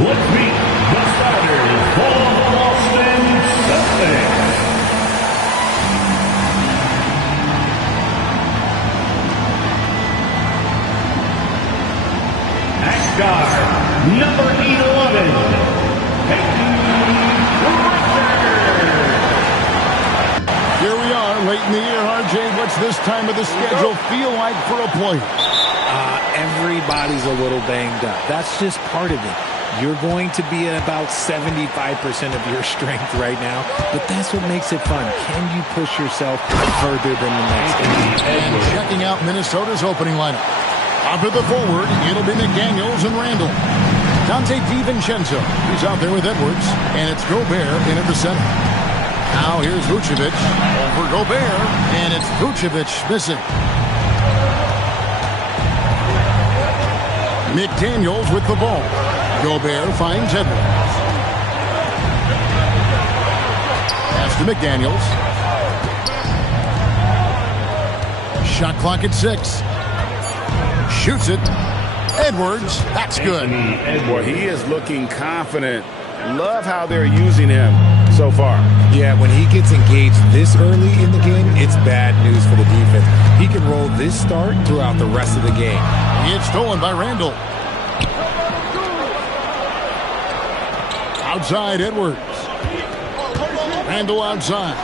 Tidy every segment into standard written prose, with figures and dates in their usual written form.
Let's meet the starters for the Boston Celtics. At guard, number 11, Here we are, late in the year, RJ. What's this time of the schedule feel like for a player? Everybody's a little banged up. That's just part of it. You're going to be at about 75% of your strength right now, but that's what makes it fun. Can you push yourself further than the next game? And checking out Minnesota's opening lineup. Up at the forward, it'll be McDaniels and Randall. Dante DiVincenzo, he's out there with Edwards, and it's Gobert in at the center. Now here's Vucevic over Gobert, and it's Vucevic missing. McDaniels with the ball. Gobert finds Edwards. Pass to McDaniels. Shot clock at 6. Shoots it. Edwards. That's good. Well, he is looking confident. Love how they're using him so far. Yeah, when he gets engaged this early in the game, it's bad news for the defense. He can roll this start throughout the rest of the game. It's stolen by Randall. Outside, Edwards. Randall outside.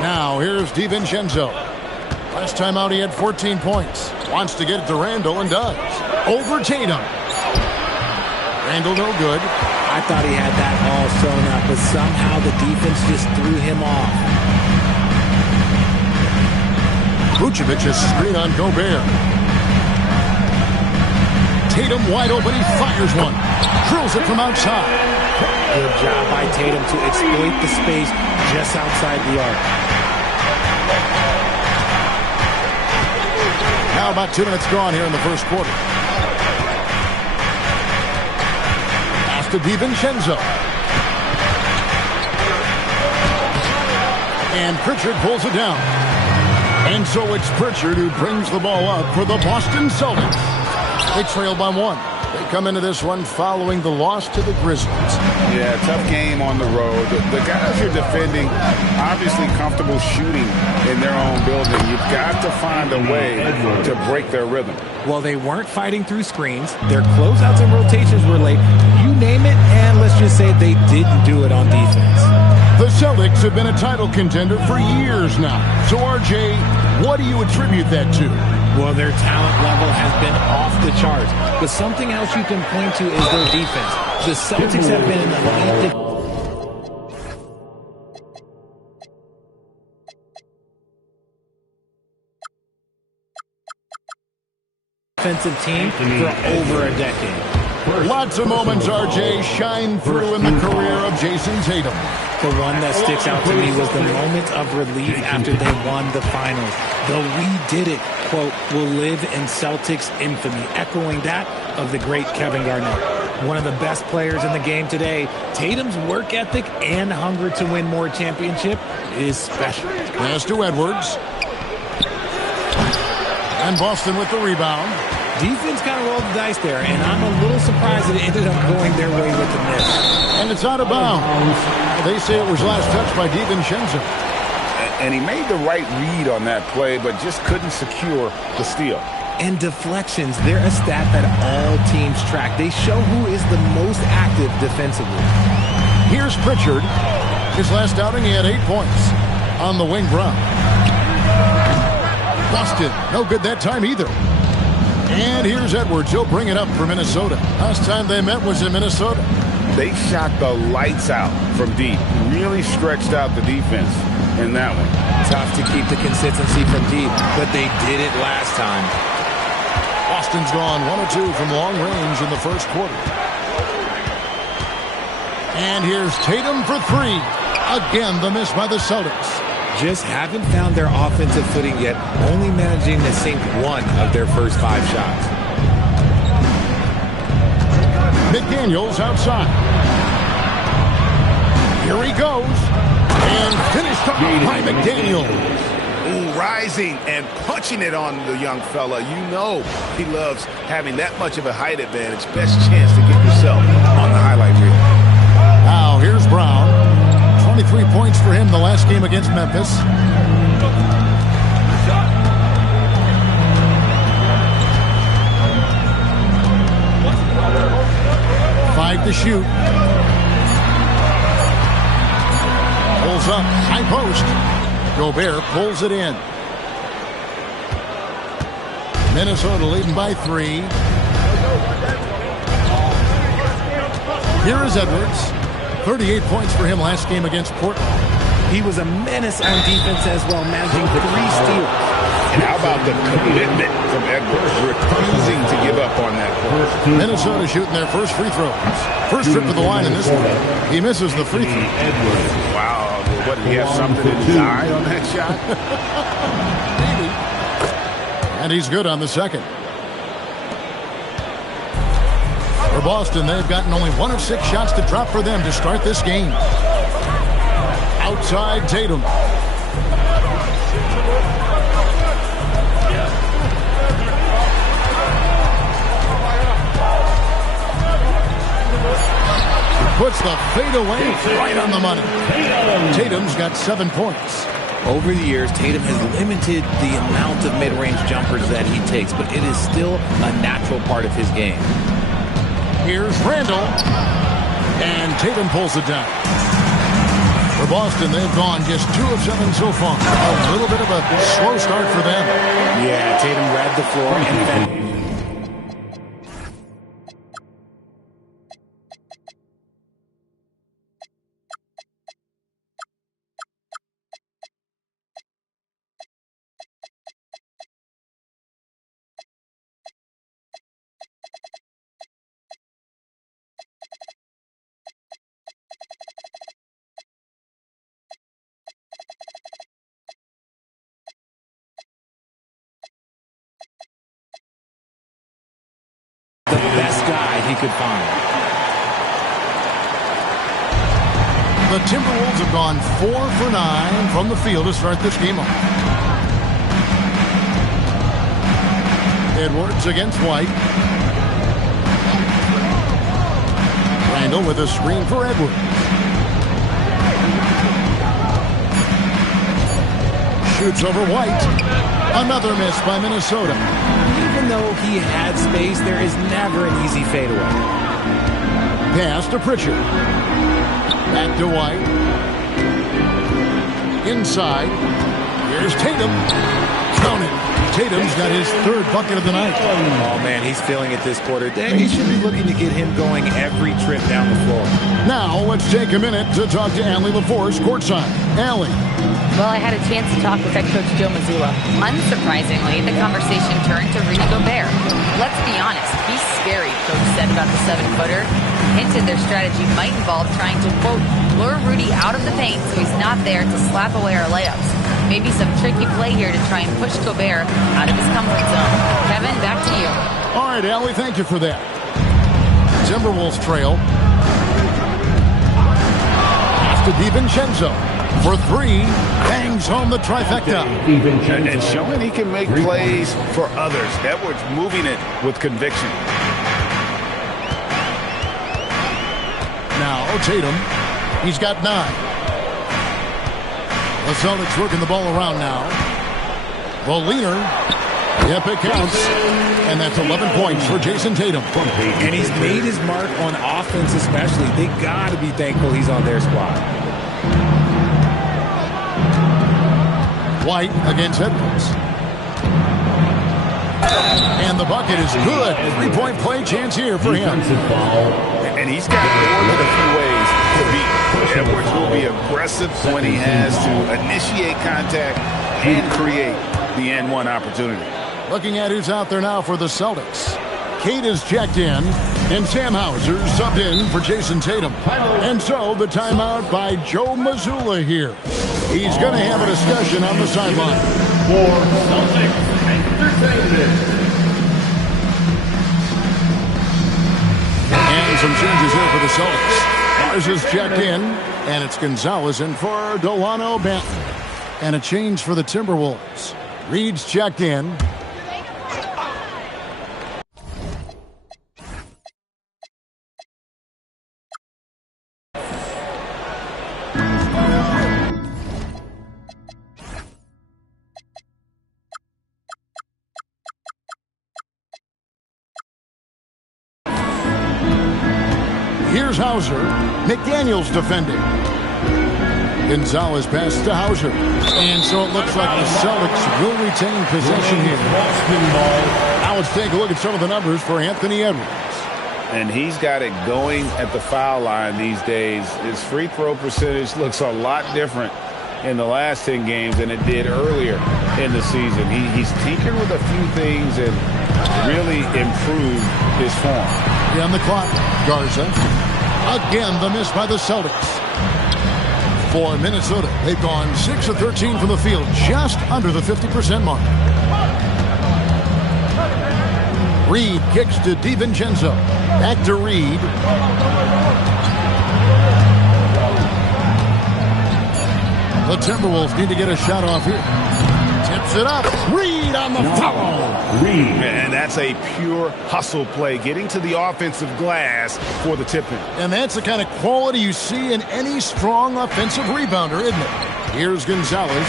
Now, here's DiVincenzo. Last time out, he had 14 points. Wants to get it to Randall and does. Over Tatum. Randall no good. I thought he had that all sewn up, but somehow the defense just threw him off. Vucevic is screen on Gobert. Tatum wide open, he fires one. Drills it from outside. Good job by Tatum to exploit the space just outside the arc. Now about 2 minutes gone here in the first quarter. Pass to DiVincenzo. And Pritchard pulls it down. And so it's Pritchard who brings the ball up for the Boston Celtics. They trail by 1. They come into this one following the loss to the Grizzlies. Yeah, tough game on the road. The guys you're defending, obviously comfortable shooting in their own building. You've got to find a way to break their rhythm. Well, they weren't fighting through screens. Their closeouts and rotations were late. You name it, and let's just say they didn't do it on defense. The Celtics have been a title contender for years now. So, RJ, what do you attribute that to? Well, their talent level has been off the charts. But something else you can point to is their defense. The Celtics have been an elite defensive team for over a decade. Lots of moments, RJ, shine through in the career of Jason Tatum. The one that sticks out to me was the moment of relief after they won the finals. The "we did it" quote will live in Celtics infamy, echoing that of the great Kevin Garnett. One of the best players in the game today, Tatum's work ethic and hunger to win more championship is special. Pass to Edwards. And Boston with the rebound. Defense kind of rolled the dice there, and I'm a little surprised that it ended up going their way with the miss. And it's out of bounds. They say it was last touched by DiVincenzo. And he made the right read on that play, but just couldn't secure the steal. And deflections, they're a stat that all teams track. They show who is the most active defensively. Here's Pritchard. His last outing, he had 8 points on the wing run. Boston, no good that time either. And here's Edwards. He'll bring it up for Minnesota. Last time they met was in Minnesota. They shot the lights out from deep. Really stretched out the defense in that one. Tough to keep the consistency from deep, but they did it last time. Boston's gone 1 of 2 from long range in the first quarter. And here's Tatum for 3. Again, the miss by the Celtics. Just haven't found their offensive footing yet, only managing to sink 1 of their first 5 shots. McDaniels outside. Here he goes. And finished off by McDaniels. Ooh, rising and punching it on the young fella. You know he loves having that much of a height advantage. Best chance to get yourself on the highlight reel. Now here's Brown. 23 points for him the last game against Memphis. Five to shoot. Pulls up, high post. Gobert pulls it in. Minnesota leading by 3. Here is Edwards. 38 points for him last game against Portland. He was a menace on defense as well, managing 3 steals. And how about the commitment from Edwards, refusing to give up on that play. Minnesota shooting their first free throws. First trip to the line in this one. He misses the free throw. Wow, what, did he have something in his eye on that shot? Maybe. And he's good on the second. For Boston, they've gotten only 1 of 6 shots to drop for them to start this game. Outside Tatum. Puts the fade away right on the money. Tatum's got 7 points. Over the years, Tatum has limited the amount of mid-range jumpers that he takes, but it is still a natural part of his game. Here's Randall. And Tatum pulls it down. For Boston, they've gone just 2 of 7 so far. A little bit of a slow start for them. Yeah, Tatum read the floor and then... the best guy he could find. The Timberwolves have gone 4 for 9 from the field to start this game off. Edwards against White. Randall with a screen for Edwards. Shoots over White. Another miss by Minnesota. Even though he had space, there is never an easy fadeaway. Pass to Pritchard. Back to White. Inside. Here's Tatum. Count it. Tatum's got his 3rd bucket of the night. Oh, man, he's feeling it this quarter. They should be looking to get him going every trip down the floor. Now, let's take a minute to talk to Allie LaForce courtside. Allie. Well, I had a chance to talk with head coach Joe Mazzulla. Unsurprisingly, the conversation turned to Rudy Gobert. Let's be honest, he's scary, coach said about the 7-footer. Hinted their strategy might involve trying to, quote, lure Rudy out of the paint so he's not there to slap away our layups. Maybe some tricky play here to try and push Gobert out of his comfort zone. Kevin, back to you. All right, Allie, thank you for that. Timberwolves trail. Pass to DiVincenzo. For 3, bangs home the trifecta. And showing he can make plays for others. Edwards moving it with conviction. Now Tatum, he's got 9. The Celtics working the ball around now. The leaner Yep, it counts. And that's 11 points for Jason Tatum. And he's made his mark on offense especially. They got to be thankful he's on their squad. White against Edwards. And the bucket is good. 3-point play chance here for him. And he's got more than a few ways to beat. Edwards will be aggressive when he has to initiate contact and create the N1 opportunity. Looking at who's out there now for the Celtics. Kate is checked in, and Sam Hauser subbed in for Jason Tatum. And so the timeout by Joe Mazzulla here. He's going to have a discussion on the sideline. For Celtics Entertainment. And some changes here for the Celtics. Mars is checked in, and it's Gonzalez in for Delano Banton. And a change for the Timberwolves. Reed's checked in. Here's Hauser. McDaniels defending. Gonzalez passes to Hauser. And so it looks like the Celtics will retain possession here. Now let's take a look at some of the numbers for Anthony Edwards. And he's got it going at the foul line these days. His free throw percentage looks a lot different in the last 10 games than it did earlier in the season. He's tinkered with a few things and really improved his form. On the clock, Garza. Again, the miss by the Celtics. For Minnesota, they've gone 6 of 13 from the field, just under the 50% mark. Reed kicks to DiVincenzo. Back to Reed. The Timberwolves need to get a shot off here. Tips it up. Reed on the foul. And that's a pure hustle play, getting to the offensive glass for the tip-in. And that's the kind of quality you see in any strong offensive rebounder, isn't it? Here's Gonzalez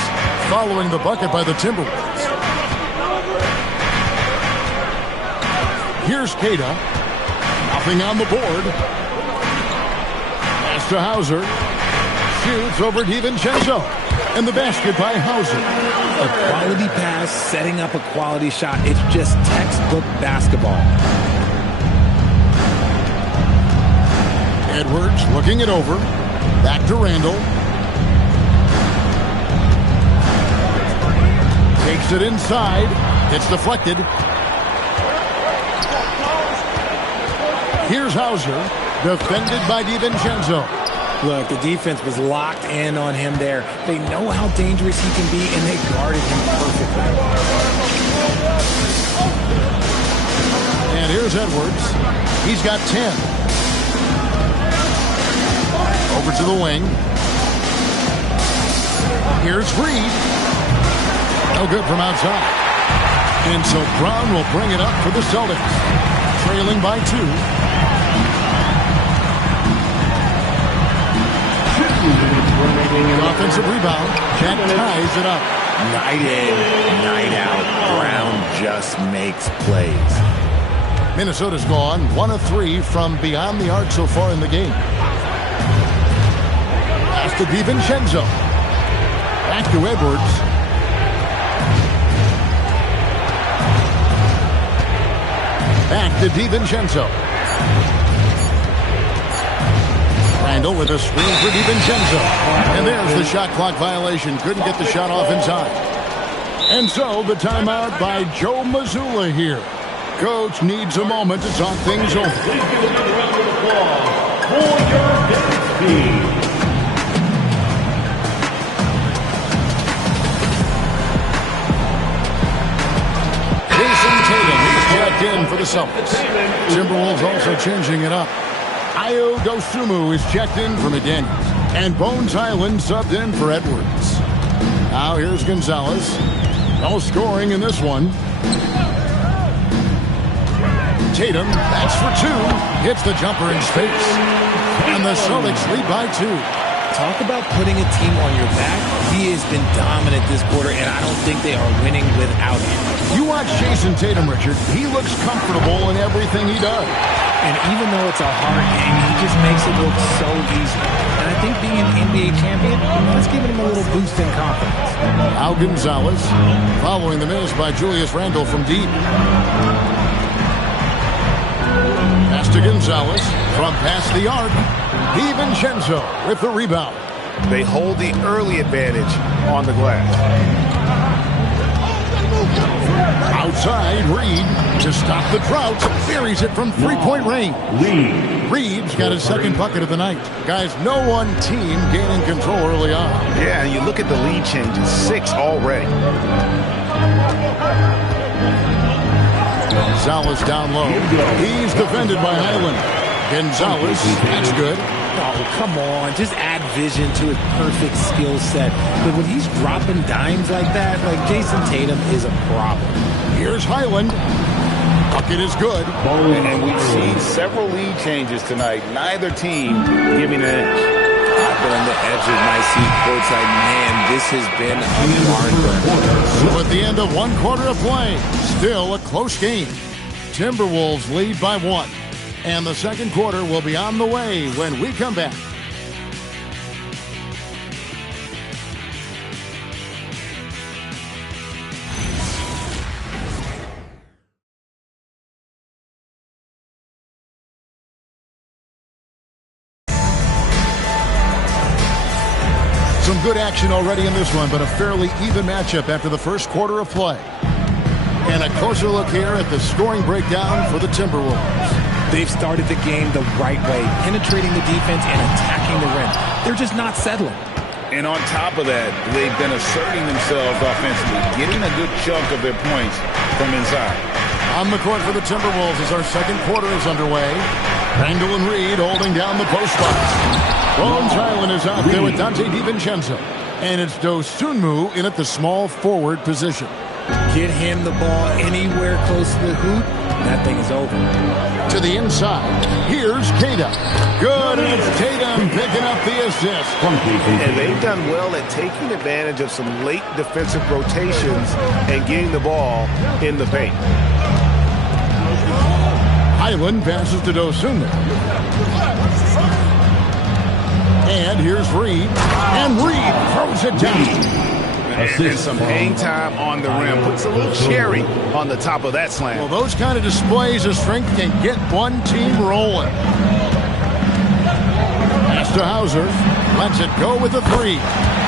following the bucket by the Timberwolves. Here's Queta. Nothing on the board. Pass to Hauser. Shoots over DiVincenzo. And the basket by Hauser. A quality pass, setting up a quality shot. It's just textbook basketball. Edwards looking it over. Back to Randall. Takes it inside. It's deflected. Here's Hauser. Defended by DiVincenzo. Look, the defense was locked in on him there. They know how dangerous he can be, and they guarded him perfectly. And here's Edwards. He's got 10. Over to the wing. Here's Reed. No good from outside. And so Brown will bring it up for the Celtics. Trailing by 2. Offensive rebound. Cat ties it up. Night in, night out. Brown just makes plays. Minnesota's gone 1 of 3 from beyond the arc so far in the game. Pass to DiVincenzo. Back to Edwards. Back to DiVincenzo. Randall with a screen for DiVincenzo. And there's the shot clock violation. Couldn't get the shot off in time. And so the timeout by Joe Mazzulla here. Coach needs a moment to talk things over. Please give another round of applause for your team. Jason Tatum is checked in for the Celtics. Timberwolves also changing it up. Ayo Dosunmu is checked in for McDaniels. And Bones Highland subbed in for Edwards. Now here's Gonzalez. No scoring in this one. Tatum, that's for 2. Hits the jumper in space. And the Celtics lead by 2. Talk about putting a team on your back. He has been dominant this quarter, and I don't think they are winning without him. You watch Jason Tatum, Richard. He looks comfortable in everything he does. And even though it's a hard game, he just makes it look so easy. And I think being an NBA champion, that's giving him a little boost in confidence. Al Gonzalez following the miss by Julius Randle from deep. Pass to Gonzalez from past the arc. DiVincenzo with the rebound. They hold the early advantage on the glass. Outside, Reed to stop the drought. Buries it from three-point range. Reed's got his second bucket of the night. Guys, no one team gaining control early on. Yeah, and you look at the lead changes. 6 already. Gonzalez down low. He's defended by Highland. Gonzalez, that's good. Oh, come on. Just add vision to his perfect skill set. But when he's dropping dimes like that, like Jason Tatum is a problem. Here's Highland. Bucket is good. And we've seen several lead changes tonight. Neither team giving an inch. I've been on the edge of my seat courtside. Man, this has been a barn burner. So at the end of one quarter of play, still a close game. Timberwolves lead by 1. And the second quarter will be on the way when we come back. Some good action already in this one, but a fairly even matchup after the first quarter of play. And a closer look here at the scoring breakdown for the Timberwolves. They've started the game the right way, penetrating the defense and attacking the rim. They're just not settling. And on top of that, they've been asserting themselves offensively, getting a good chunk of their points from inside. On the court for the Timberwolves as our second quarter is underway. Randle and Reed holding down the post spots. Bones Highland is out there with Dante DiVincenzo. And it's Dosunmu in at the small forward position. Get him the ball anywhere close to the hoop, that thing is over. To the inside, here's Tatum. Good, and it's Tatum picking up the assist. And they've done well at taking advantage of some late defensive rotations and getting the ball in the paint. Highland passes to Dosunmu. And here's Reed. And Reed throws it down. And some hang time on the rim. Puts a little cherry on the top of that slam. Well, those kind of displays of strength can get one team rolling. Pass to Hauser. Lets it go with the 3.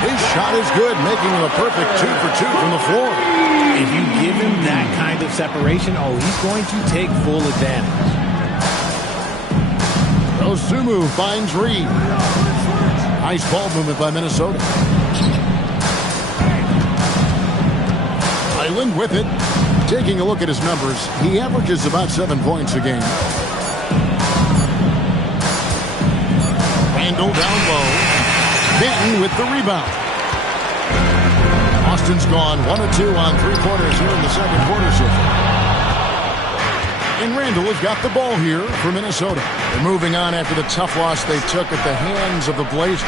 His shot is good, making him a perfect 2 for 2 from the floor. If you give him that kind of separation, oh, he's going to take full advantage. Dosunmu finds Reed. Nice ball movement by Minnesota. Highland with it. Taking a look at his numbers, he averages about 7 points a game. Randle down low. Benton with the rebound. Austin's gone 1 of 2 on 3 quarters here in the second quarter so far. And Randle has got the ball here for Minnesota. They're moving on after the tough loss they took at the hands of the Blazers.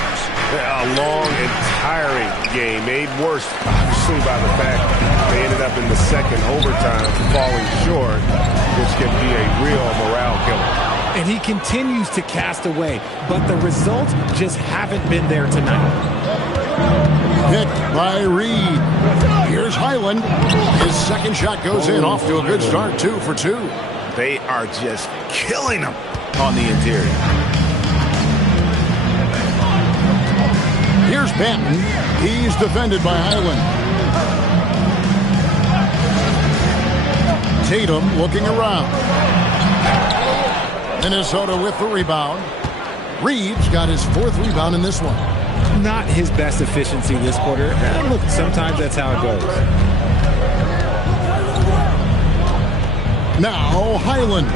A long and tiring game, made worse, obviously, by the fact they ended up in the second overtime falling short, which can be a real morale killer. And he continues to cast away, but the results just haven't been there tonight. Picked by Reed. Here's Highland. His second shot goes in, off to a good start, 2 for 2. They are just killing them on the interior. Here's Benton. He's defended by Highland. Tatum looking around. Minnesota with the rebound. Reed's got his 4th rebound in this one. Not his best efficiency this quarter. Look, sometimes that's how it goes. Now Highland.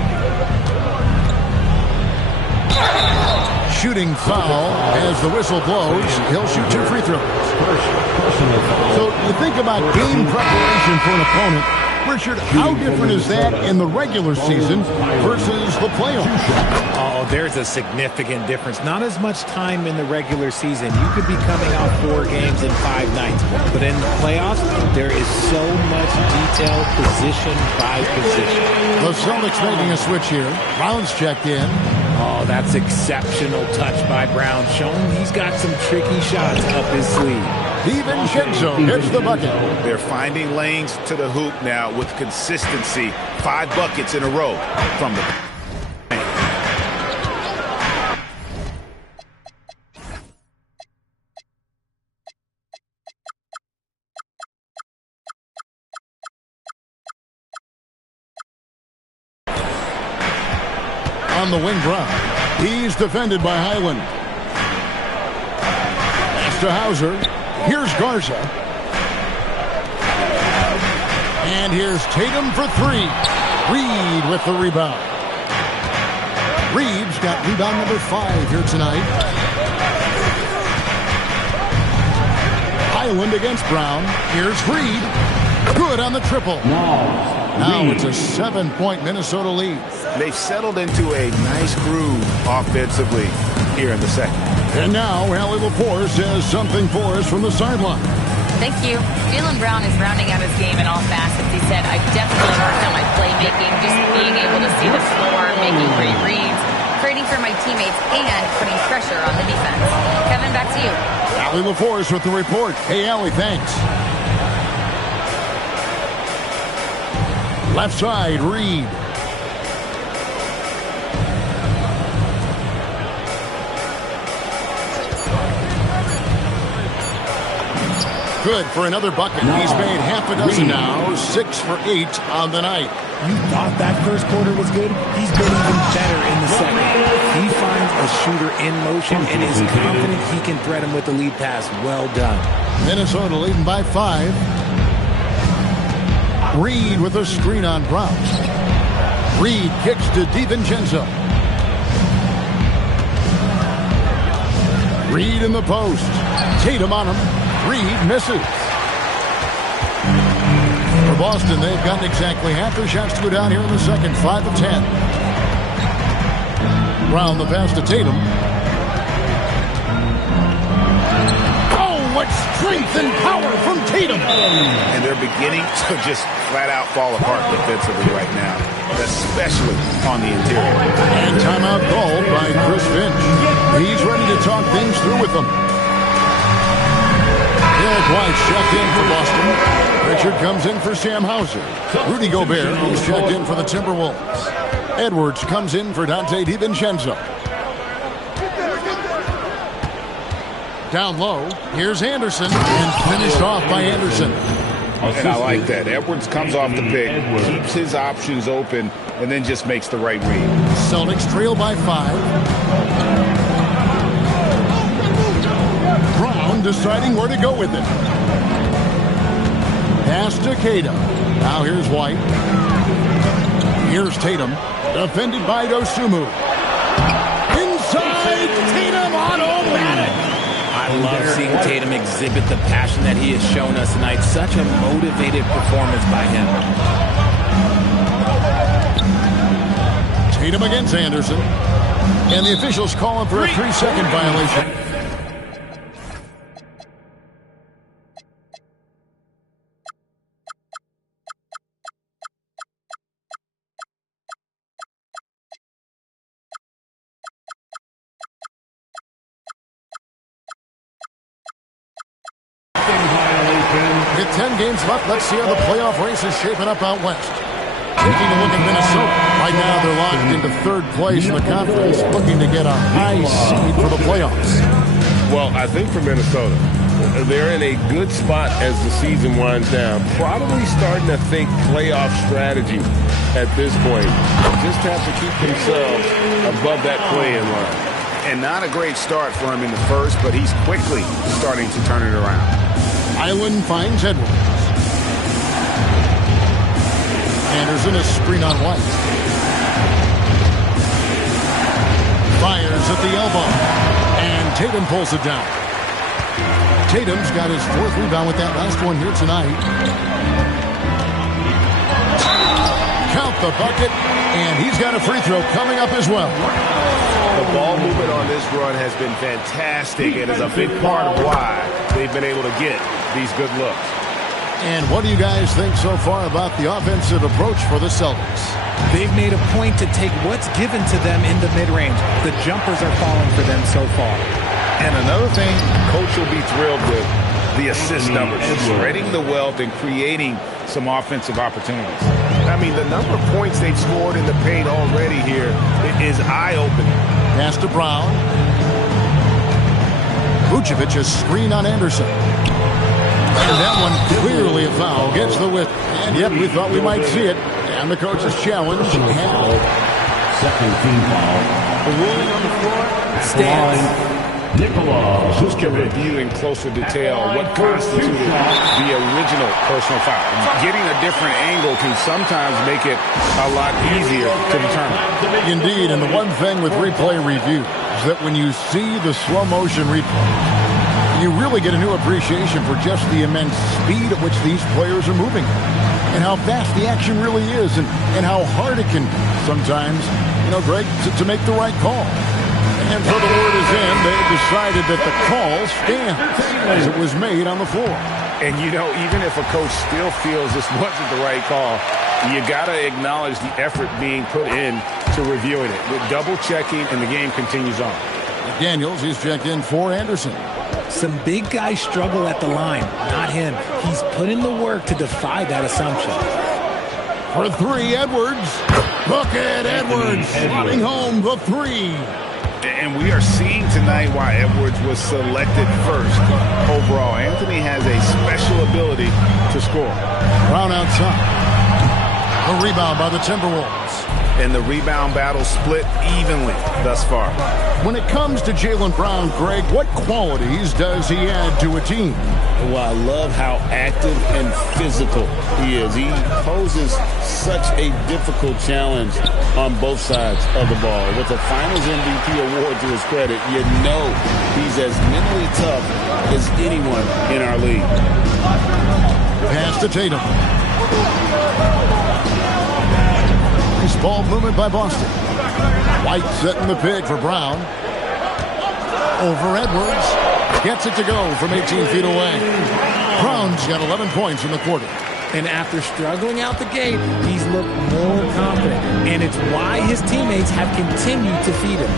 Shooting foul as the whistle blows. He'll shoot 2 free throws. So you think about game preparation for an opponent. Richard, how different is that in the regular season versus the playoffs? Oh, there's a significant difference. Not as much time in the regular season. You could be coming off 4 games in 5 nights. But in the playoffs, there is so much detail position by position. The Celtics making a switch here. Brown's checked in. Oh, that's exceptional touch by Brown, showing he's got some tricky shots up his sleeve. DiVincenzo hits the bucket. They're finding lanes to the hoop now with consistency. 5 buckets in a row from the... On the wing Brown. He's defended by Highland. Pass to Hauser. Here's Garza. And here's Tatum for 3. Reed with the rebound. Reed's got rebound number 5 here tonight. Highland against Brown. Here's Reed. Good on the triple. Now it's a 7-point Minnesota lead. They've settled into a nice groove offensively here in the second. And now Allie Lepore says something for us from the sideline. Thank you. Jaylen Brown is rounding out his game in all facets. He said, I definitely worked on my playmaking, just being able to see the floor, making great reads, creating for my teammates, and putting pressure on the defense. Kevin, back to you. Allie Lepore with the report. Hey, Allie, thanks. Left side, Reed. Good for another bucket. He's made half a dozen now. 6 for 8 on the night. You thought that first quarter was good? He's been even better in the second. He finds a shooter in motion and is confident he can thread him with the lead pass. Well done. Minnesota leading by 5. Reed with a screen on Brown. Reed kicks to DiVincenzo. Reed in the post. Tatum on him. Reed misses. For Boston, they've gotten exactly half their shots to go down here in the second. 5 of 10. Brown the pass to Tatum. Oh, what strength and power from Tatum. And they're beginning to just flat out fall apart defensively right now, especially on the interior. And timeout called by Chris Finch. He's ready to talk things through with them. Derek White checked in for Boston. Richard comes in for Sam Hauser. Rudy Gobert is checked in for the Timberwolves. Edwards comes in for Dante DiVincenzo. Down low, here's Anderson, and finished off by Anderson. And I like that. Edwards comes off the pick, keeps his options open, and then just makes the right read. Celtics trail by 5. Brown deciding where to go with it. Pass to Cada. Now here's White. Here's Tatum. Defended by Dosunmu. Inside, Tatum automatic. I love seeing Tatum exhibit the passion that he has shown us tonight. Such a motivated performance by him. Tatum against Anderson. And the officials call him for a 3-second violation. With 10 games left, let's see how the playoff race is shaping up out west. Taking a look at Minnesota. Right now they're locked into 3rd place in the conference, looking to get a high seed for the playoffs. Well, I think for Minnesota, they're in a good spot as the season winds down. Probably starting to think playoff strategy at this point. Just have to keep themselves above that play-in line. And not a great start for him in the first, but he's quickly starting to turn it around. Island finds Edwards. Anderson a screen on White. Fires at the elbow. And Tatum pulls it down. Tatum's got his 4th rebound with that last one here tonight. Count the bucket, and he's got a free throw coming up as well. The ball movement on this run has been fantastic and is a big part of why they've been able to get these good looks. And what do you guys think so far about the offensive approach for the Celtics? They've made a point to take what's given to them in the mid-range. The jumpers are falling for them so far. And another thing, Coach will be thrilled with the assist numbers, spreading the wealth and creating some offensive opportunities. I mean, the number of points they've scored in the paint already here is eye-opening. Pass to Brown. Vucevic a screen on Anderson. And that one clearly a foul. Gets the whip. And yep, we thought we might see it. And the coach's challenge. Second team foul. The ruling on the floor Stands. Just can review in closer detail what constituted the original personal foul. Getting a different angle can sometimes make it a lot easier to determine. Indeed, and the one thing with replay review is that when you see the slow motion replay, you really get a new appreciation for just the immense speed at which these players are moving and how fast the action really is and how hard it can be sometimes, Greg, to make the right call. And so the word is in. They decided that the call stands as it was made on the floor. And, even if a coach still feels this wasn't the right call, you got to acknowledge the effort being put in to reviewing it. With double-checking, and the game continues on. Daniels is checked in for Anderson. Some big guys struggle at the line, not him. He's put in the work to defy that assumption. For three, Edwards. Look at Edwards slotting home the three. And we are seeing tonight why Edwards was selected first overall. Anthony has a special ability to score. Brown outside. A rebound by the Timberwolves. And the rebound battle split evenly thus far. When it comes to Jaylen Brown, Greg, what qualities does he add to a team? Well, I love how active and physical he is. He poses such a difficult challenge on both sides of the ball. With the Finals MVP award to his credit, you know he's as mentally tough as anyone in our league. Pass to Tatum. Nice ball movement by Boston. White setting the pick for Brown. Over Edwards. Gets it to go from 18 feet away. Brown's got 11 points in the quarter. And after struggling out the gate, he's looked more confident. And it's why his teammates have continued to feed him.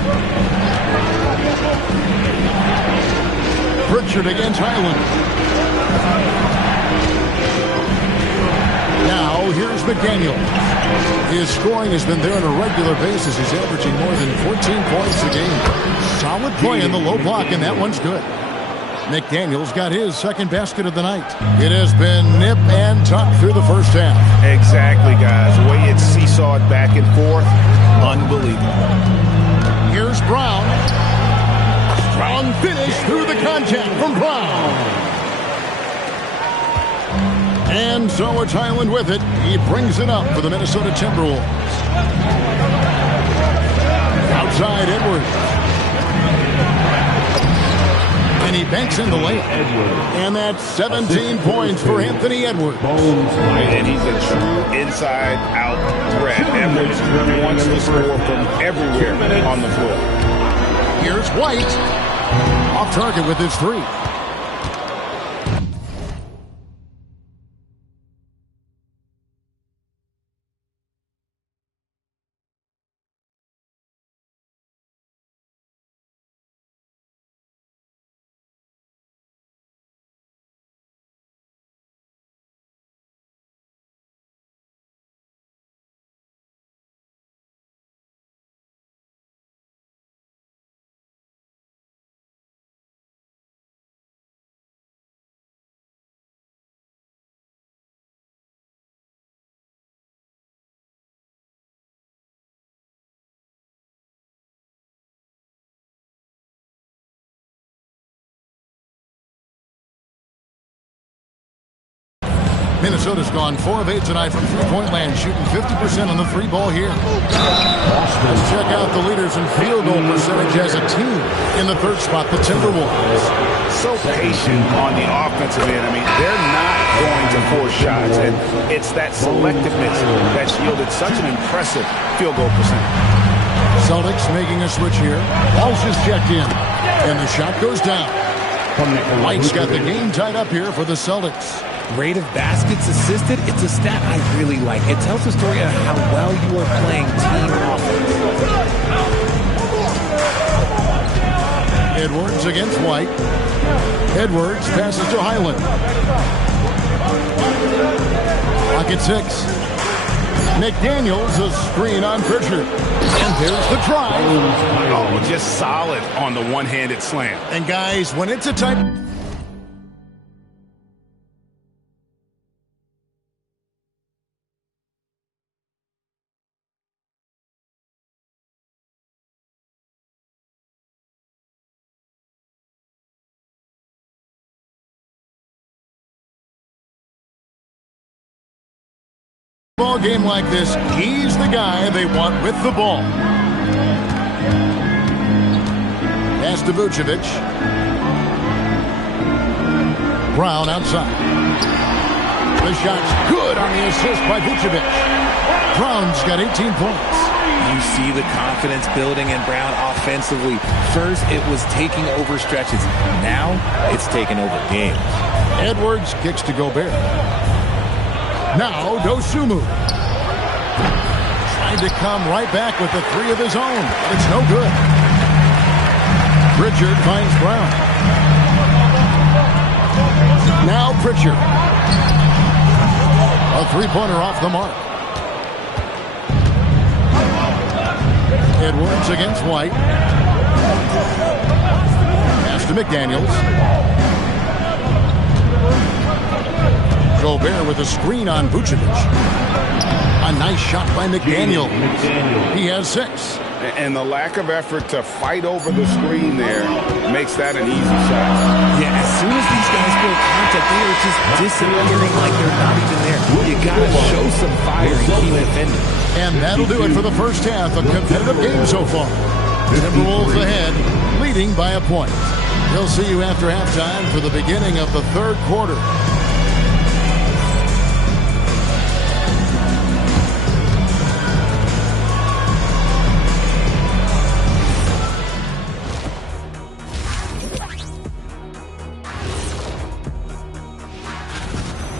Pritchard against Highland. Now, here's McDaniel. His scoring has been there on a regular basis. He's averaging more than 14 points a game. Solid play in the low block, and that one's good. McDaniel's got his second basket of the night. It has been nip and tuck through the first half. Exactly, guys. The way it's seesawed back and forth, unbelievable. Here's Brown. Strong finish through the contact from Brown. And so it's Highland with it. He brings it up for the Minnesota Timberwolves. Outside Edwards. And he banks in the layup. And that's 17 points for Anthony Edwards. And he's a true inside-out threat. Edwards wants to score from everywhere on the floor. Here's White. Off target with his three. Minnesota's gone 4 of 8 tonight from three-point land, shooting 50% on the three ball here. Let's check out the leaders in field goal percentage as a team. In the third spot, the Timberwolves. So patient on the offensive end. I mean, they're not going to force shots, and it's that selectiveness that's yielded such an impressive field goal percentage. Celtics making a switch here. Walsh is checked in, and the shot goes down. White's got the game tied up here for the Celtics. Rate of baskets assisted, it's a stat I really like. It tells the story of how well you are playing team offense. Edwards against White. Edwards passes to Highland. Clock at 6. McDaniels, a screen on Pritchard. And there's the try. Oh, just solid on the one-handed slam. And guys, when it's a tight... ball game like this, he's the guy they want with the ball. Pass to Vucevic. Brown outside. The shot's good on the assist by Vucevic. Brown's got 18 points. You see the confidence building in Brown offensively. First, it was taking over stretches. Now, it's taking over games. Edwards kicks to Gobert. Now, Dosunmu. Trying to come right back with the three of his own. It's no good. Pritchard finds Brown. Now Pritchard. A three-pointer off the mark. Edwards against White. Pass to McDaniels. Gobert with a screen on Vucevic. A nice shot by McDaniel. He has 6. And the lack of effort to fight over the screen there makes that an easy shot. Yeah, as soon as these guys feel contact, they are just disappearing like they're not even there. You gotta show some fire and keep defending. And that'll do it for the first half. A competitive game so far. Timberwolves ahead, leading by a point. We'll see you after halftime for the beginning of the third quarter.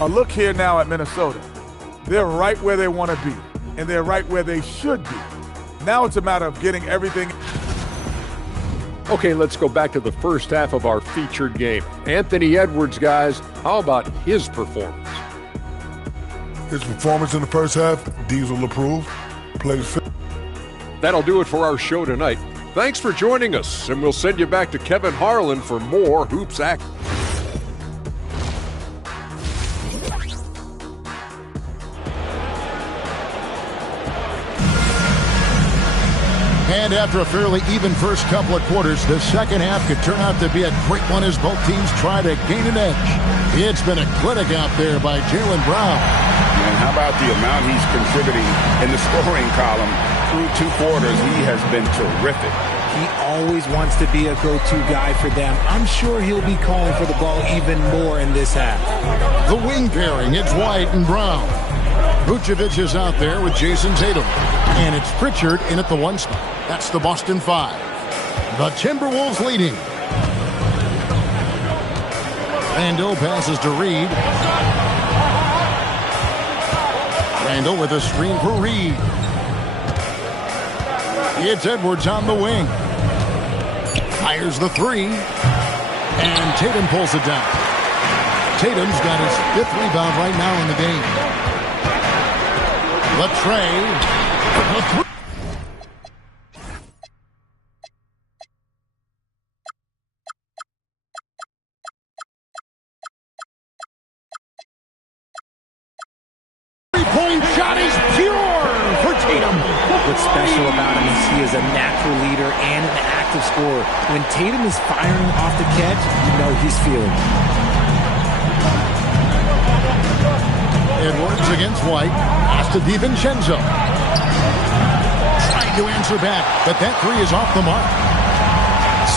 A look here now at Minnesota. They're right where they want to be, and they're right where they should be. Now it's a matter of getting everything. Okay, let's go back to the first half of our featured game. Anthony Edwards, guys, how about his performance? His performance in the first half, Diesel approved. Plays. That'll do it for our show tonight. Thanks for joining us, and we'll send you back to Kevin Harlan for more Hoops Action. And after a fairly even first couple of quarters, the second half could turn out to be a great one as both teams try to gain an edge. It's been a clinic out there by Jaylen Brown. And how about the amount he's contributing in the scoring column? Through 2 quarters, he has been terrific. He always wants to be a go-to guy for them. I'm sure he'll be calling for the ball even more in this half. The wing pairing, it's White and Brown. Vucevic is out there with Jason Tatum. And it's Pritchard in at the 1 spot. That's the Boston 5. The Timberwolves leading. Randall passes to Reed. Randall with a screen for Reed. It's Edwards on the wing. Fires the 3. And Tatum pulls it down. Tatum's got his 5th rebound right now in the game. The tray. The 3. Three-point shot is pure for Tatum. What's special about him is he is a natural leader and an active scorer. When Tatum is firing off the catch, you know he's feeling it. Edwards against White. Pass to DiVincenzo. Trying to answer back, but that three is off the mark.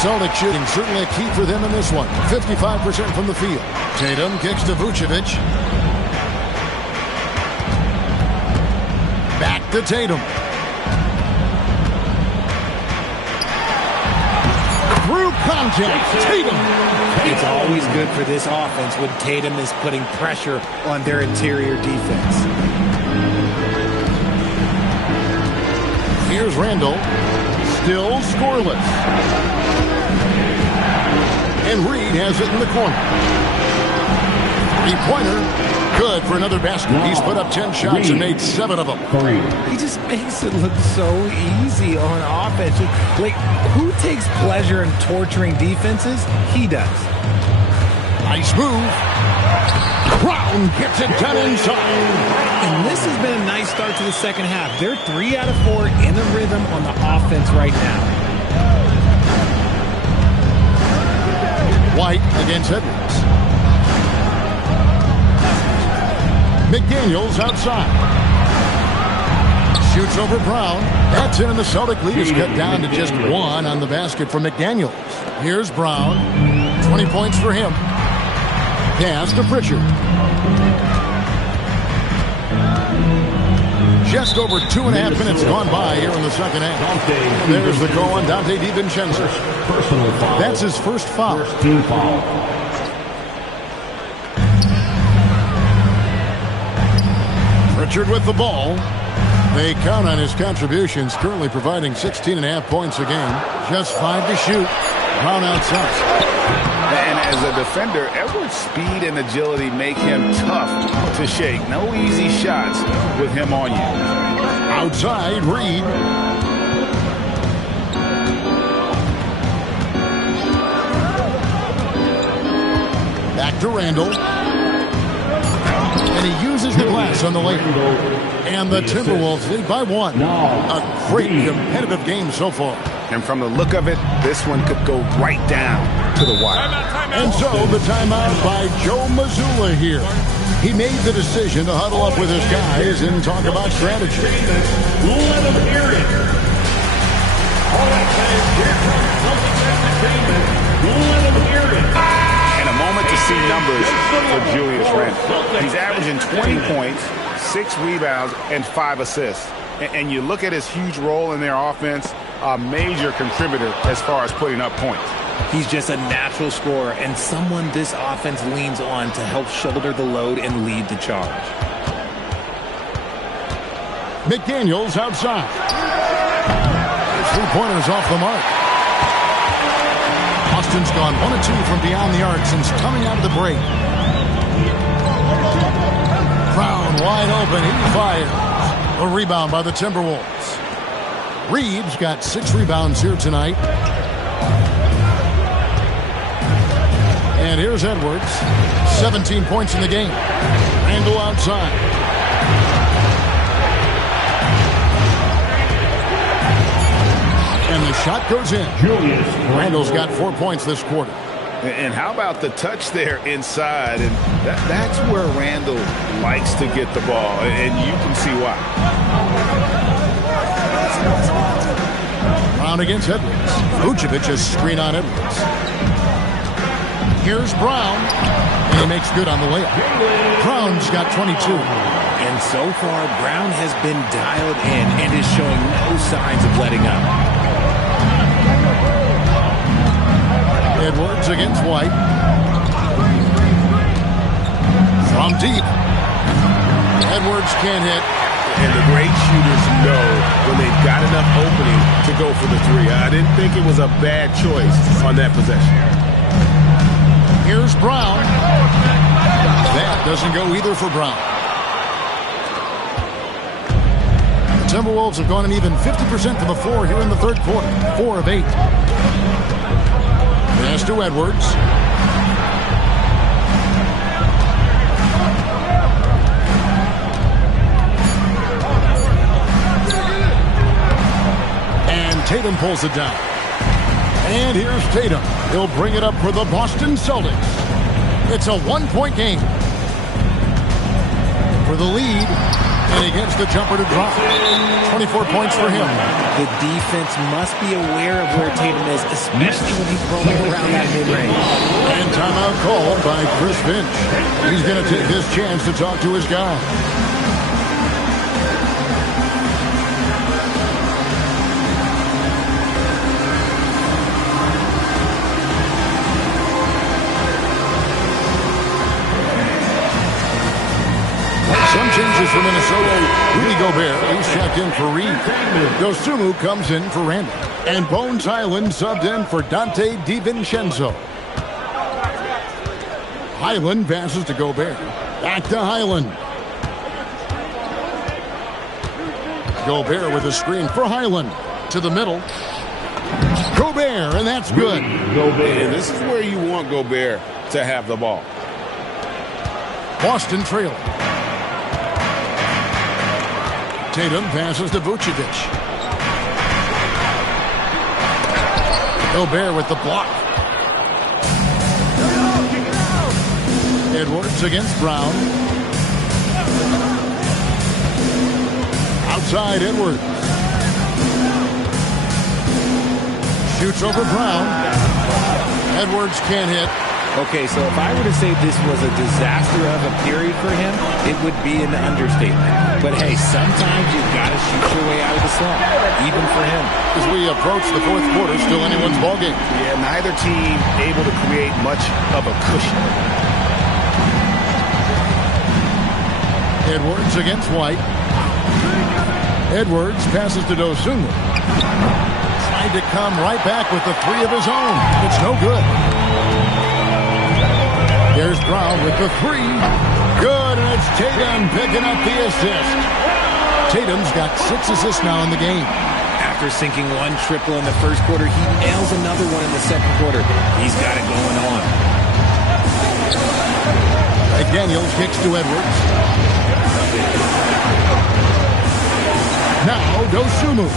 Celtic shooting certainly a key for them in this one. 55% from the field. Tatum kicks to Vucevic. Back to Tatum. Through contact, Tatum. It's always good for this offense when Tatum is putting pressure on their interior defense. Here's Randall. Still scoreless. And Reed has it in the corner. Three-pointer. Good for another basket. He's put up 10 shots and made 7 of them. He just makes it look so easy on offense. Like, who takes pleasure in torturing defenses? He does. Nice move. Brown gets it done inside. And this has been a nice start to the second half. They're 3 out of 4 in a rhythm on the offense right now. White against Edwards. McDaniels outside. Shoots over Brown. That's in, and the Celtic lead is cut down to just 1 on the basket for McDaniels. Here's Brown. 20 points for him. Pass to Pritchard. Just over 2.5 minutes gone by here in the second half. There's the call on Dante DiVincenzo. That's his first foul. First team foul. Pritchard with the ball. They count on his contributions, currently providing 16.5 points a game. Just 5 to shoot. Brown outside. And as a defender, Edwards' speed and agility make him tough to shake. No easy shots with him on you. Outside, Reed. Back to Randall. And he uses the glass on the layup. And the Timberwolves lead by 1. A great competitive game so far. And from the look of it, this one could go right down to the wire. And so the timeout by Joe Mazzulla here. He made the decision to huddle up with his guys and talk about strategy. Let them hear it. All right, guys, here comes Celtics Entertainment. Let them hear it. And a moment to see numbers for Julius Randle. He's averaging 20 points, 6 rebounds, and 5 assists. And you look at his huge role in their offense, a major contributor as far as putting up points. He's just a natural scorer and someone this offense leans on to help shoulder the load and lead the charge. McDaniels outside. Three-pointers off the mark. Austin's gone 1 of 2 from beyond the arc since coming out of the break. Brown wide open. He fires. A rebound by the Timberwolves. Reed's got 6 rebounds here tonight. And here's Edwards. 17 points in the game. Randall outside. And the shot goes in. Randall's got 4 points this quarter. And how about the touch there inside? And that's where Randall likes to get the ball, and you can see why. Brown against Edwards. Vucevic is screen on Edwards. Here's Brown, and he makes good on the layup. Brown's got 22. And so far, Brown has been dialed in and is showing no signs of letting up. Edwards against White. From deep. Edwards can't hit. And the great shooters know when they've got enough opening to go for the 3. I didn't think it was a bad choice on that possession. Here's Brown. That doesn't go either for Brown. The Timberwolves have gone an even 50% from the floor here in the third quarter. 4 of 8. Pass to Edwards. And Tatum pulls it down. And here's Tatum. He'll bring it up for the Boston Celtics. It's a 1-point game. for the lead. And he gets the jumper to drop. 24 points for him. The defense must be aware of where Tatum is, especially when he's rolling around that mid-range. And timeout called by Chris Finch. He's going to take this chance to talk to his guy. Some changes for Minnesota. Rudy Gobert, he's checked in for Reed. Dosunmu comes in for Randall. And Bones Highland subbed in for Dante DiVincenzo. Highland passes to Gobert. Back to Highland. Gobert with a screen for Highland. To the middle. Gobert, and that's good. And this is where you want Gobert to have the ball. Boston trailing. Tatum passes to Vucevic. Gobert with the block. Edwards against Brown. Outside Edwards. Shoots over Brown. Edwards can't hit. Okay, so if I were to say this was a disaster of a period for him, it would be an understatement. But hey, sometimes you've got to shoot your way out of the slump, even for him. As we approach the fourth quarter, still anyone's ballgame. Yeah, neither team able to create much of a cushion. Edwards against White. Edwards passes to Dosunmu. Tried to come right back with the three of his own. It's no good. There's Brown with the three. Good, and it's Tatum picking up the assist. Tatum's got 6 assists now in the game. After sinking one triple in the first quarter, he nails another one in the second quarter. He's got it going on. McDaniels kicks to Edwards. Now Dosunmu.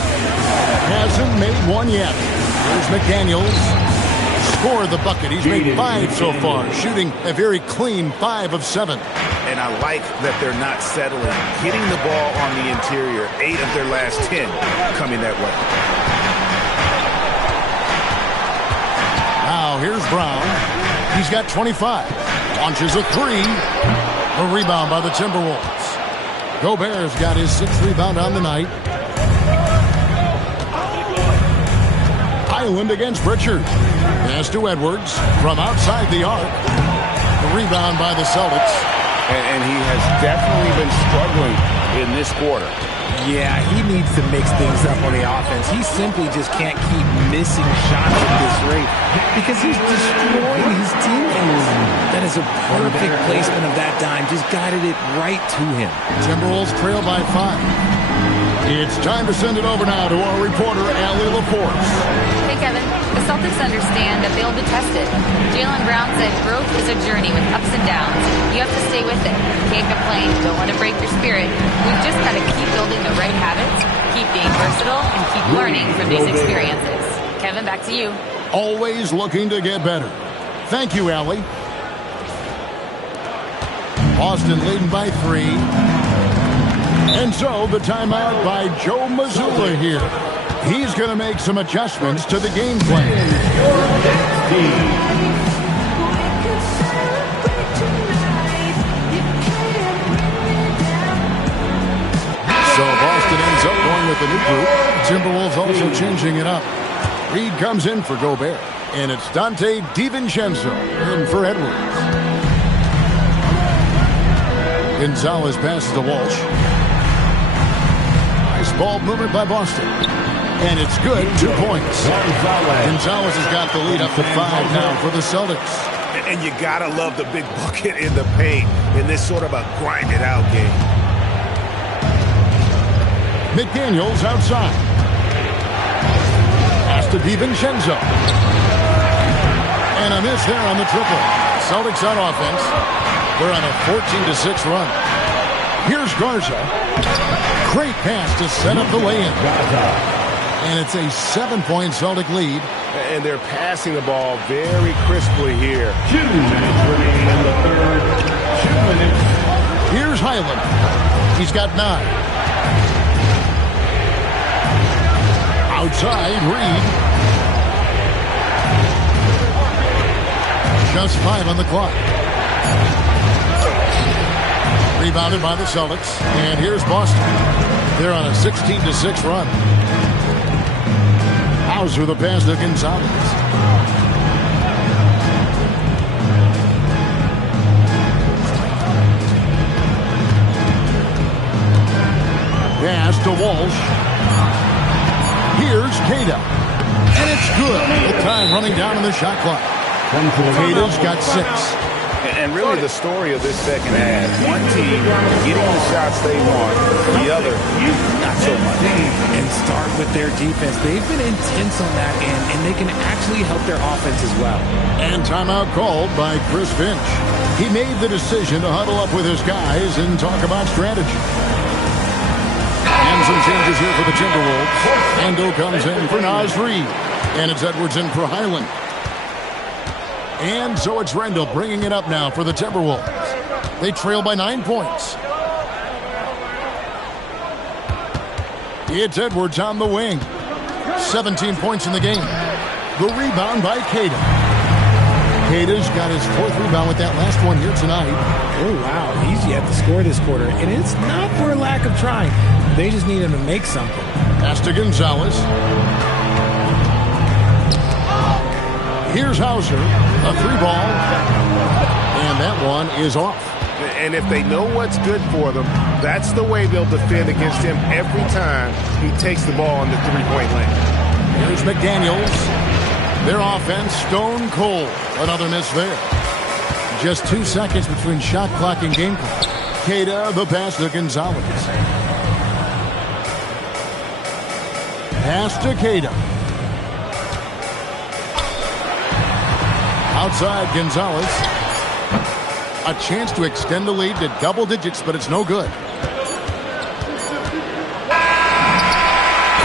Hasn't made one yet. Here's McDaniels. Score the bucket. He's made 5 so far, shooting a very clean 5 of 7. And I like that they're not settling. Hitting the ball on the interior, 8 of their last 10 coming that way. Now here's Brown. He's got 25. Launches a 3. A rebound by the Timberwolves. Gobert's got his 6th rebound on the night. Highland against Pritchard. Pass to Edwards from outside the arc. The rebound by the Celtics. And he has definitely been struggling in this quarter. Yeah, he needs to mix things up on the offense. He simply just can't keep missing shots at this rate because he's destroying his teammates. That is a perfect placement of that dime. Just guided it right to him. Timberwolves trail by 5. It's time to send it over now to our reporter, Allie LaForce. Hey, Kevin. The Celtics understand that they'll be tested. Jaylen Brown said growth is a journey with ups and downs. You have to stay with it. You can't complain. Don't let it break your spirit. We've just got to keep building the right habits, keep being versatile, and keep learning from these experiences. Kevin, back to you. Always looking to get better. Thank you, Allie. Boston leading by 3. And so the timeout by Joe Mazzulla here. He's going to make some adjustments to the game plan. So Boston ends up going with the new group. Timberwolves also changing it up. Reed comes in for Gobert. And it's Dante DiVincenzo in for Edwards. Gonzalez passes to Walsh. Nice ball movement by Boston. And it's good. 2 points. Gonzalez has got the lead up to 5 now for the Celtics. And you got to love the big bucket in the paint in this sort of a grind-it-out game. McDaniels outside. Pass to DiVincenzo. And a miss there on the triple. Celtics on offense. We're on a 14-6 run. Here's Garza. Great pass to set up the lay-in. And it's a 7-point Celtic lead. And they're passing the ball very crisply here. 2 minutes remaining in the third. 2 minutes Here's Highland. He's got 9. Outside, Reed. Just 5 on the clock. Rebounded by the Celtics. And here's Boston. They're on a 16-6 run. Hauser the pass to Gonzalez. Pass to Walsh. Here's Queta. And it's good. The time running down on the shot clock. Queta's got 6. And really the story of this second half, one team getting the shots they want, the other not so much. And start with their defense. They've been intense on that end, and they can actually help their offense as well. And timeout called by Chris Finch. He made the decision to huddle up with his guys and talk about strategy. And some changes here for the Timberwolves. Ando comes in for Naz Reid. And it's Edwards in for Highland. And so it's Rendell bringing it up now for the Timberwolves. They trail by 9 points. It's Edwards on the wing. 17 points in the game. The rebound by Queta. Queta's got his 4th rebound with that last one here tonight. Oh, wow. He's yet to score this quarter. And it's not for a lack of trying. They just need him to make something. Pass to Gonzalez. Here's Hauser, a 3-ball, and that one is off. And if they know what's good for them, that's the way they'll defend against him every time he takes the ball in the 3-point lane. Here's McDaniels. Their offense stone cold. Another miss there. Just 2 seconds between shot clock and game clock. Queta, the pass to Gonzalez. Pass to Queta. Outside Gonzalez. A chance to extend the lead to double digits, but it's no good.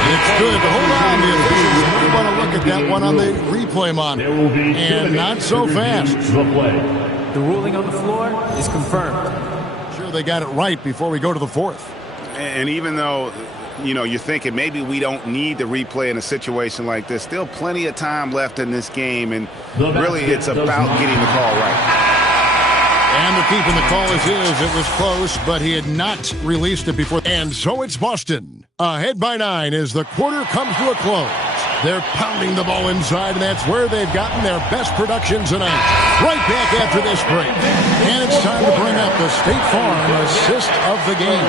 It's good. Hold on, the officials might want to look at that one on the replay monitor. And not so fast. The ruling on the floor is confirmed. Sure, they got it right before we go to the 4th. And even though, you know, you're thinking maybe we don't need the replay in a situation like this, still plenty of time left in this game, and really it's about getting the call right. And the keep in the call is his. It was close, but he had not released it before. And so it's Boston. Ahead by 9 as the quarter comes to a close. They're pounding the ball inside, and that's where they've gotten their best production tonight. Right back after this break. And it's time to bring up the State Farm assist of the game.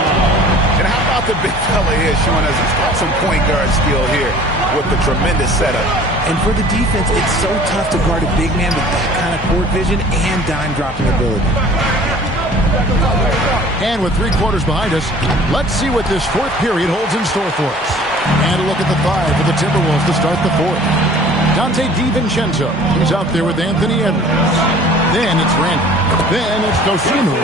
And how about the big fella here showing us he's got some point guard skill here with the tremendous setup. And for the defense, it's so tough to guard a big man with that kind of court vision and dime-dropping ability. And with 3 quarters behind us, let's see what this 4th period holds in store for us. And a look at the 5 for the Timberwolves to start the 4th. Dante DiVincenzo. He's out there with Anthony Edwards. Then it's Randall. Then it's Dosunmu.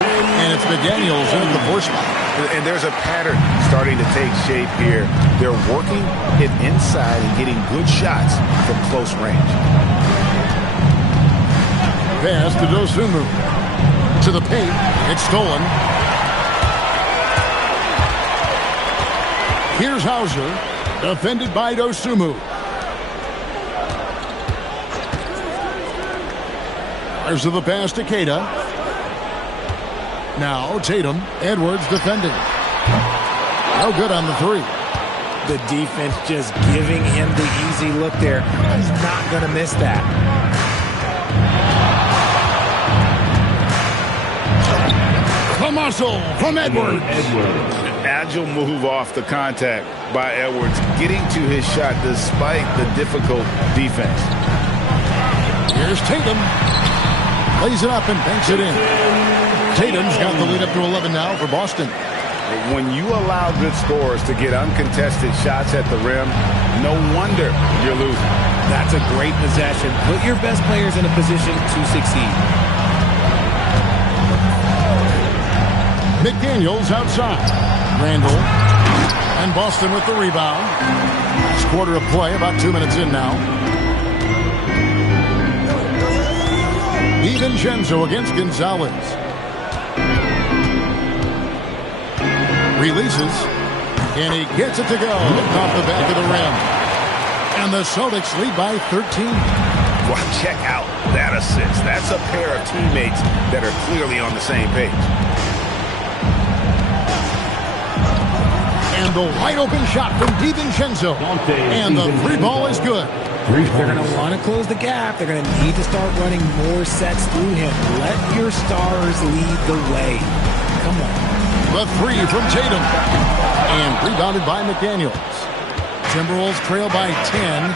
And it's McDaniels in at the 4 spot. And there's a pattern starting to take shape here. They're working it inside and getting good shots from close range. Pass to Dosunmu. To the paint. It's stolen. Here's Hauser. Defended by Dosunmu. There's the pass to Queta. Now Tatum. Edwards defending. No good on the 3. The defense just giving him the easy look there. He's not going to miss that. The muscle from Edwards. Agile move off the contact by Edwards, getting to his shot despite the difficult defense. Here's Tatum. Lays it up and banks it in. Tatum's got the lead up to 11 now for Boston. When you allow good scorers to get uncontested shots at the rim, no wonder you're losing. That's a great possession. Put your best players in a position to succeed. McDaniels outside. Randall. And Boston with the rebound. Last quarter of play, about 2 minutes in now. DiVincenzo against Gonzalez. Releases, and he gets it to go off the back of the rim. And the Celtics lead by 13. Well, check out that assist. That's a pair of teammates that are clearly on the same page. And the wide open shot from DiVincenzo. And the three ball is good. They're going to want to close the gap. They're going to need to start running more sets through him. Let your stars lead the way. Come on. The three from Tatum. And rebounded by McDaniels. Timberwolves trail by 10.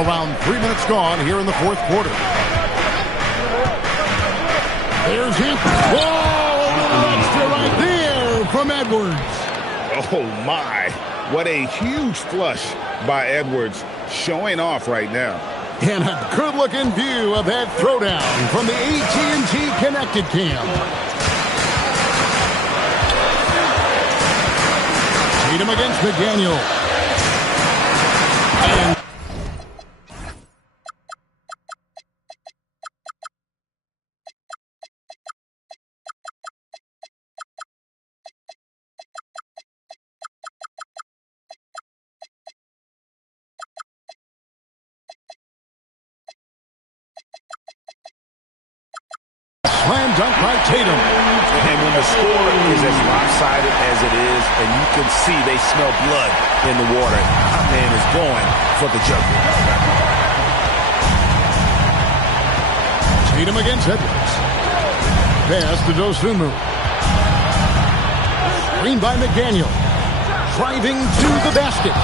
Around 3 minutes gone here in the fourth quarter. There's him. Whoa! Extra right there from Edwards. Oh, my. What a huge flush by Edwards, showing off right now. And a good-looking view of that throwdown from the AT&T Connected Cam. Tatum against McDaniel. And slam dunk by Tatum. And when the score is as lopsided as it is, and you can see they smell blood in the water, our man is going for the jugular. Tatum against Edwards. Pass to Dosunmu. Screen by McDaniel. Driving to the basket.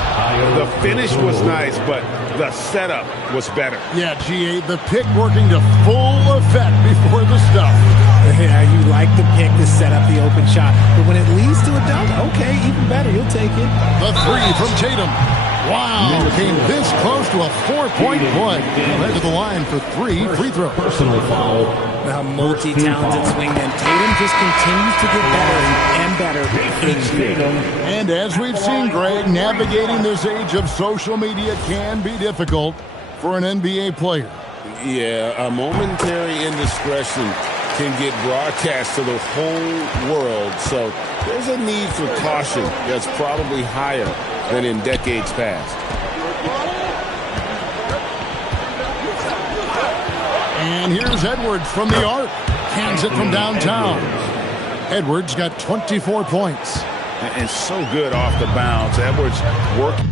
The finish was nice, but the setup was better. Yeah, GA, the pick working to full effect before the stuff. Yeah, you like the pick to set up the open shot. But when it leads to a dunk, okay, even better. You'll take it. The three from Tatum. Wow, came this close to a 4-point play. Led to the line for 3 free throws. Personal foul. A multi-talented swingman. Tatum just continues to get better and better. And as we've seen, Greg, navigating this age of social media can be difficult for an NBA player. Yeah, a momentary indiscretion can get broadcast to the whole world. So there's a need for caution that's probably higher than in decades past. And here's Edwards from the arc. Hands it from downtown. Edwards got 24 points. And so good off the bounce. Edwards working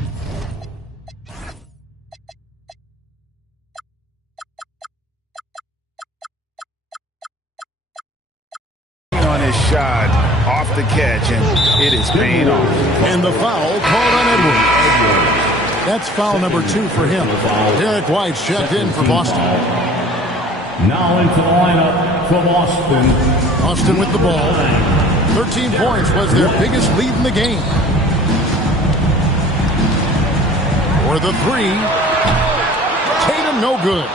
on his shot off the catch, and it is paying off. And the foul called on Edwards. That's foul number 2 for him. Derek White's checked in for Boston. Now into the lineup for Boston. Boston with the ball. 13 points was their biggest lead in the game. For the three. Tatum no good.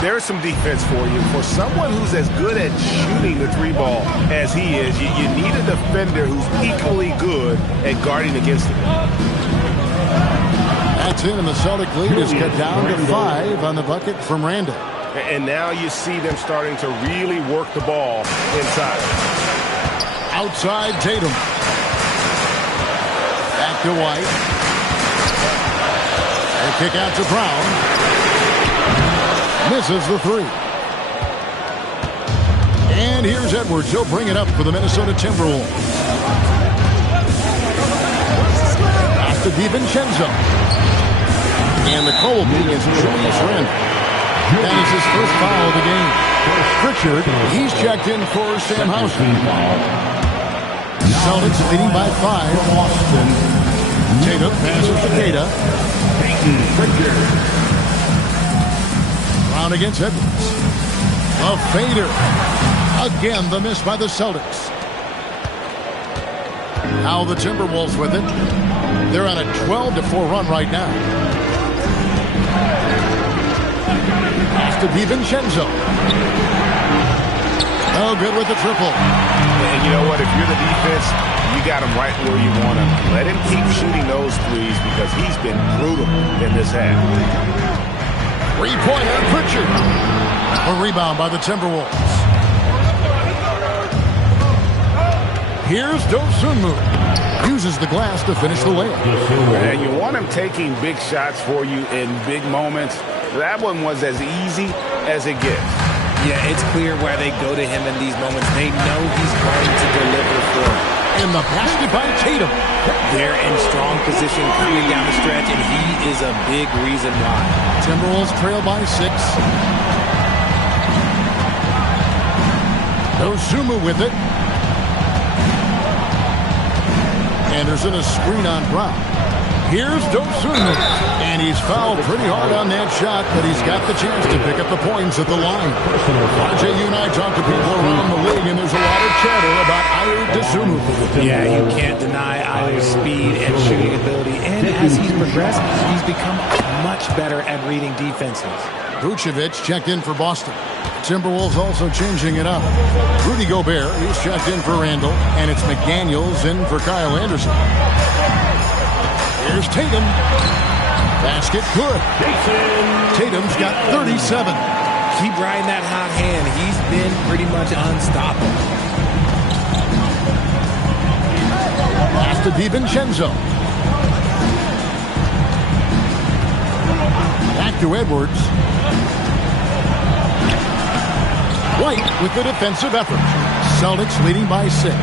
There's some defense for you. For someone who's as good at shooting the three ball as he is, you need a defender who's equally good at guarding against it. That's in, and the Celtic lead is cut down to 5 on the bucket from Randall. And now you see them starting to really work the ball inside. Outside Tatum. Back to White. They kick out to Brown. Misses the three. And here's Edwards. He'll bring it up for the Minnesota Timberwolves. Pass to DiVincenzo. And the call will be against Julius Randle. That is his first foul of the game. Pritchard, he's checked in for Sam Hauser. Celtics leading by 5. Tatum passes to Queta. Brown against Edwards. A fader. Again, the miss by the Celtics. Now the Timberwolves with it. They're on a 12-4 run right now. Pass to DiVincenzo. Oh, good with the triple. And you know what? If you're the defense, you got him right where you want him. Let him keep shooting those threes because he's been brutal in this half. Three-pointer, Pritchard. A rebound by the Timberwolves. Here's Dosunmu. Uses the glass to finish the layup. And you want him taking big shots for you in big moments. That one was as easy as it gets. Yeah, it's clear why they go to him in these moments. They know he's going to deliver for them. In the basket by Tatum. They're in strong position coming down the stretch, and he is a big reason why. Timberwolves trail by 6. Dosunmu with it. Anderson a screen on Brown. Here's Dosunmu. And he's fouled pretty hard on that shot, but he's got the chance to pick up the points at the line. RJ, you and I talk to people around the league, and there's a lot of chatter about Ayo Dosunmu. Yeah, you can't deny Ayo's speed and shooting ability. And as he's progressed, he's become much better at reading defenses. Vucevic checked in for Boston. Timberwolves also changing it up. Rudy Gobert, he's checked in for Randall, and it's McDaniels in for Kyle Anderson. Here's Tatum. Basket good. Tatum's got 37. Keep riding that hot hand. He's been pretty much unstoppable. Pass to DiVincenzo. Back to Edwards. White with the defensive effort. Celtics leading by 6.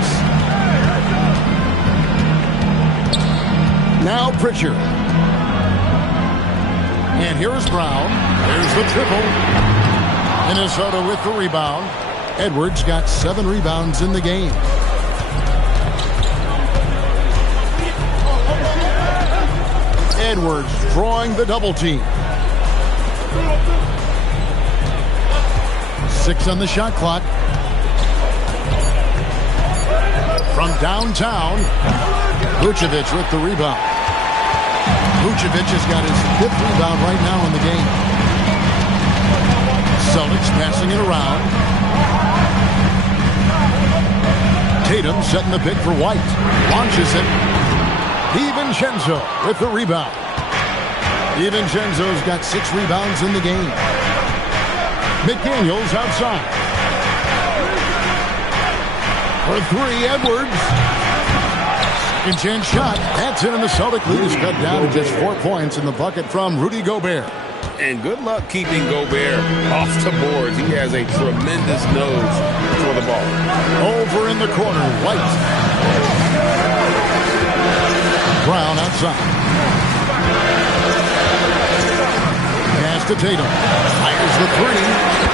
Now Pritchard. And here's Brown. There's the triple. Minnesota with the rebound. Edwards got 7 rebounds in the game. Edwards drawing the double team. 6 on the shot clock. From downtown, Vucevic with the rebound. Vucevic has got his 5th rebound right now in the game. Celtics passing it around. Tatum setting the pick for White. Launches it. DiVincenzo with the rebound. DiVincenzo's got 6 rebounds in the game. McDaniels outside. For 3, Edwards. Second chance shot. That's in, and the Celtic lead is cut down to just 4 points in the bucket from Rudy Gobert. And good luck keeping Gobert off the boards. He has a tremendous nose for the ball. Over in the corner, White. Brown outside. Pass to Tatum. Fires the 3.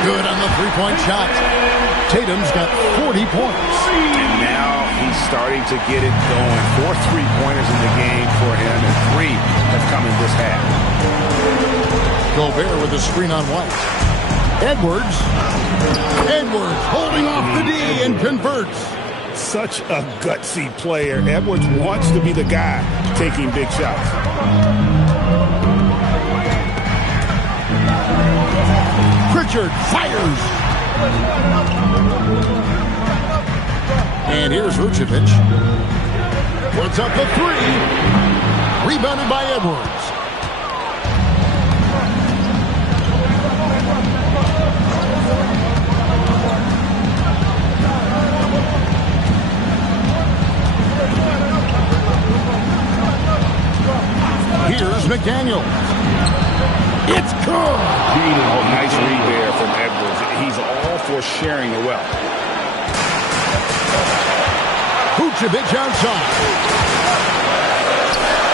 Good on the 3-point shot. Tatum's got 40 points. And now he's starting to get it going. 4 3-pointers in the game for him, and 3 have come in this half. Gobert with the screen on White. Edwards. Edwards holding off the D and converts. Such a gutsy player. Edwards wants to be the guy taking big shots. Pritchard fires. And here's Vucevic. Puts up the 3. Rebounded by Edwards. Here's McDaniels. It's good. Oh, nice read there from Edwards. He's all for sharing the wealth. Vucevic outside.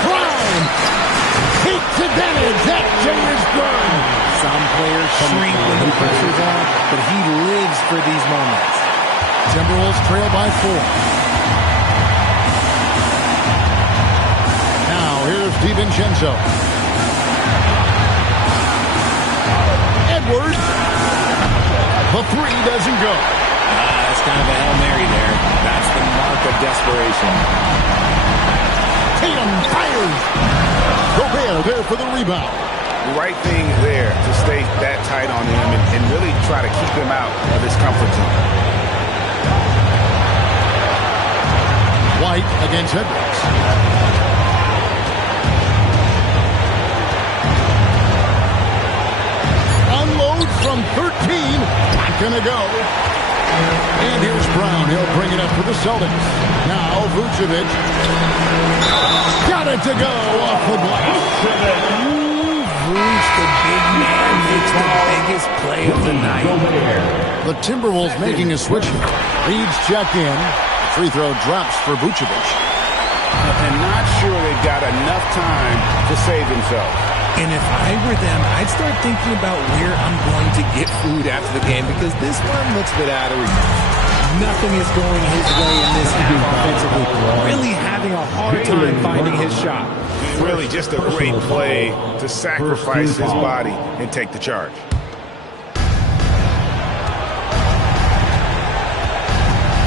Prime. Takes advantage. That J is good. Some players shrink when the pressure's on, but he lives for these moments. Timberwolves trail by 4. Here's DiVincenzo. Edwards. The 3 doesn't go. That's kind of a Hail Mary there. That's the mark of desperation. Tatum fires. Gobert there for the rebound. The right thing there to stay that tight on him and really try to keep him out of his comfort zone. White against Edwards. from 13. Not going to go. And here's Brown. He'll bring it up for the Celtics. Now Vucevic. Got it to go off the glass. Vuce, the big man, makes the biggest play of the night. The Timberwolves making a switch here. Reed's checked in. Free throw drops for Vucevic. And not sure they've got enough time to save themselves. And if I were them, I'd start thinking about where I'm going to get food after the game because this one looks a bit out of reach. Nothing is going his way in this half offensively. Really having a hard time finding his shot. Really just a great play to sacrifice his body and take the charge.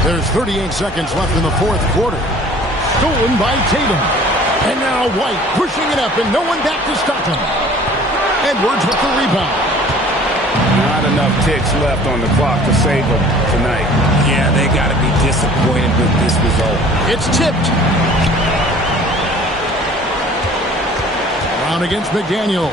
There's 38 seconds left in the fourth quarter. Stolen by Tatum. And now White pushing it up and no one back to stop him. Edwards with the rebound. Not enough ticks left on the clock to save them tonight. Yeah, they got to be disappointed with this result. It's tipped. Brown against McDaniel.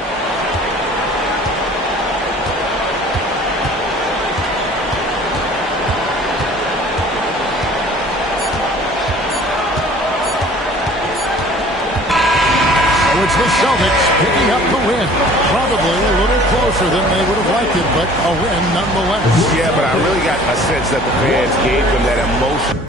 It's the Celtics picking up the win. Probably a little closer than they would have liked it, but a win nonetheless. Yeah, but I really got a sense that the fans gave them that emotion.